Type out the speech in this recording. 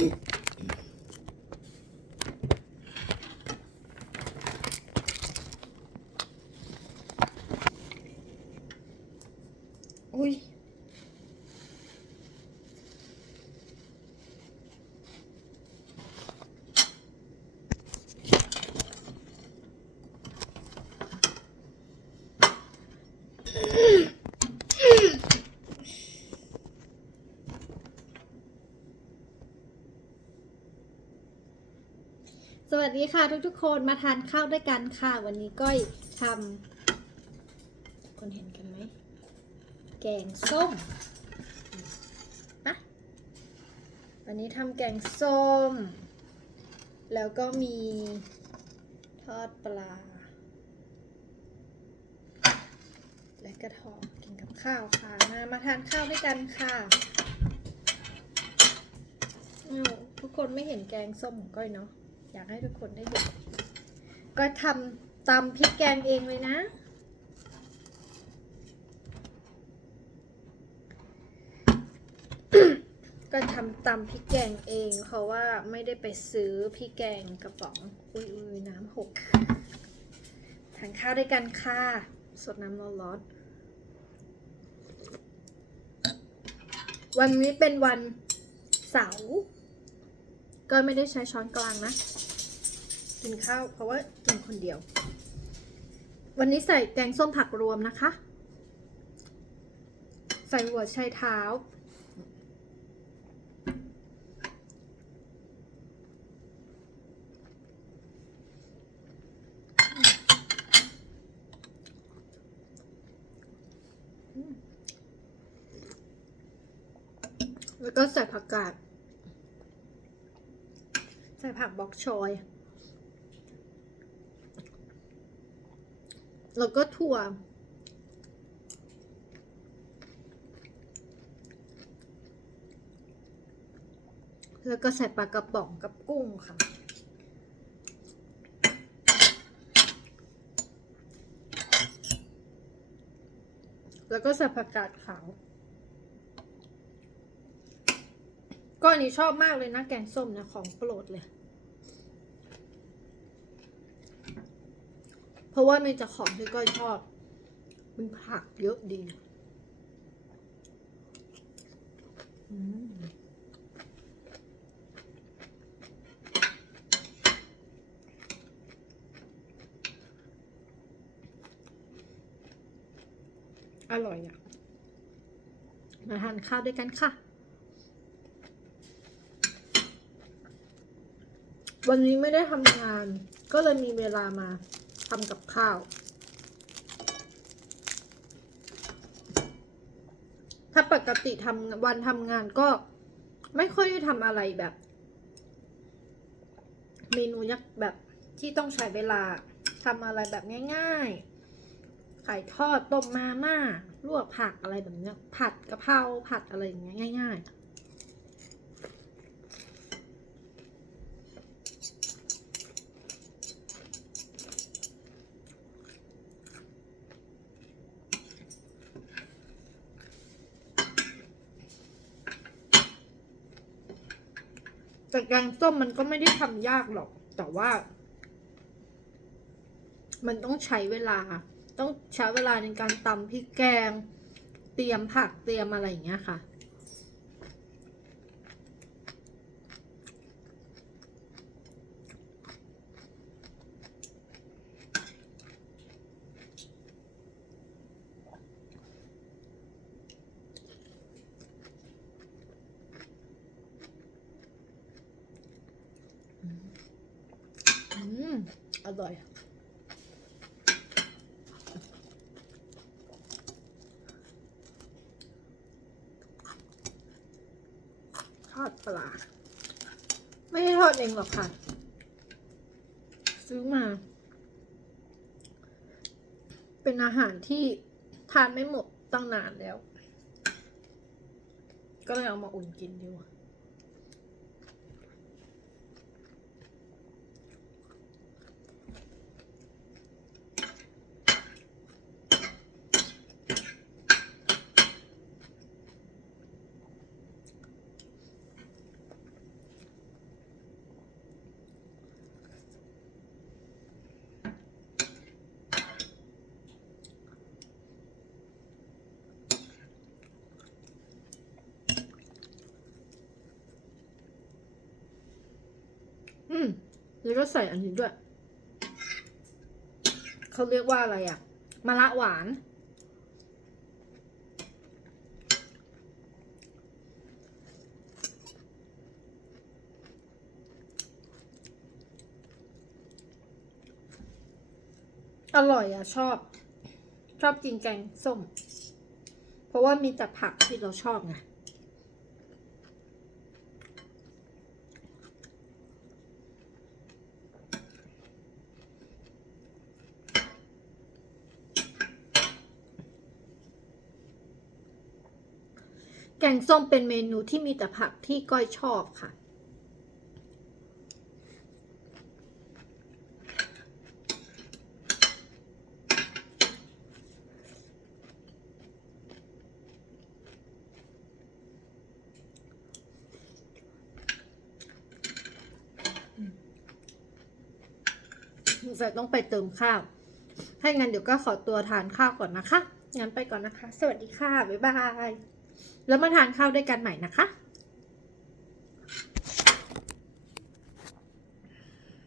you. สวัสดีค่ะทุกๆคนมาทานข้าวด้วยกันค่ะ วันนี้ก้อยทำคนเห็นกันไหมแกงส้มนะวันนี้ทำแกงส้ม แล้วก็มีทอดปลา และกระทองกินกับข้าวค่ะ มามาทานข้าวด้วยกันค่ะทุกคนไม่เห็นแกงส้มของก้อยเนาะ อยากให้ทุกคนได้เห็นก็ทำตำพริกแกงเองเลยนะ ก็ทำตำพริกแกงเอง เพราะว่าไม่ได้ไปซื้อพริกแกงกระป๋อง อุ้ยอุ้ยน้ำหกทานข้าวด้วยกันค่ะ สดน้ำร้อนๆวันนี้เป็นวันเสาร์ ก็ไม่ได้ใช้ช้อนกลางนะ กินข้าวเพราะว่ากินคนเดียว วันนี้ใส่แกงส้มผักรวมนะคะ ใส่หัวไชเท้า แล้วก็ใส่ผักกาด ใส่ผักบอกชอย แล้วก็ถั่ว แล้วก็ใส่ปลากระป๋องกับกุ้งค่ะแล้วก็ใส่ผักกาดขาว ก็อันนี้ชอบมากเลยนะแกงส้มนะของโปรดเลย เพราะว่ามีจากของที่ก้อยชอบ มันผักเยอะดีอืมอร่อยอะ มาทานข้าวด้วยกันค่ะ วันนี้ไม่ได้ทำงาน ก็เลยมีเวลามาทำกับข้าว ถ้าปกติทำวันทำงานก็ไม่ค่อยได้ทำอะไรแบบ เมนูยักแบบที่ต้องใช้เวลาทำอะไรแบบง่ายๆ ไข่ทอดต้มมาม่าลวกผักอะไรแบบเนี้ยผัดกะเพราผัดอะไรอย่างเงี้ยง่าย ๆ แต่แกงส้มมันก็ไม่ได้ทำยากหรอก แต่ว่า มันต้องใช้เวลา ต้องใช้เวลาในการตำพริกแกง เตรียมผักเตรียมอะไรอย่างเงี้ยค่ะ อืม อร่อย ทอดปลา ไม่ได้ทอดเองหรอกค่ะ ซื้อมา เป็นอาหารที่ทานไม่หมดตั้งนานแล้ว ก็เลยเอามาอุ่นกินดีกว่า อ แล้วก็ใส่อันนี้ด้วย เขาเรียกว่าอะไรอะมะระหวาน อร่อยอะชอบ ชอบกินแกงส้ม เพราะว่ามีแต่ผักที่เราชอบไง แกงส้มเป็นเมนูที่มีแต่ผักที่ก้อยชอบค่ะสงสัยต้องไปเติมข้าวถ้างั้นเดี๋ยวก็ขอตัวทานข้าวก่อนนะคะ งั้นไปก่อนนะคะ สวัสดีค่ะ บ๊ายบาย แล้วมาทานข้าวด้วยกันใหม่นะคะ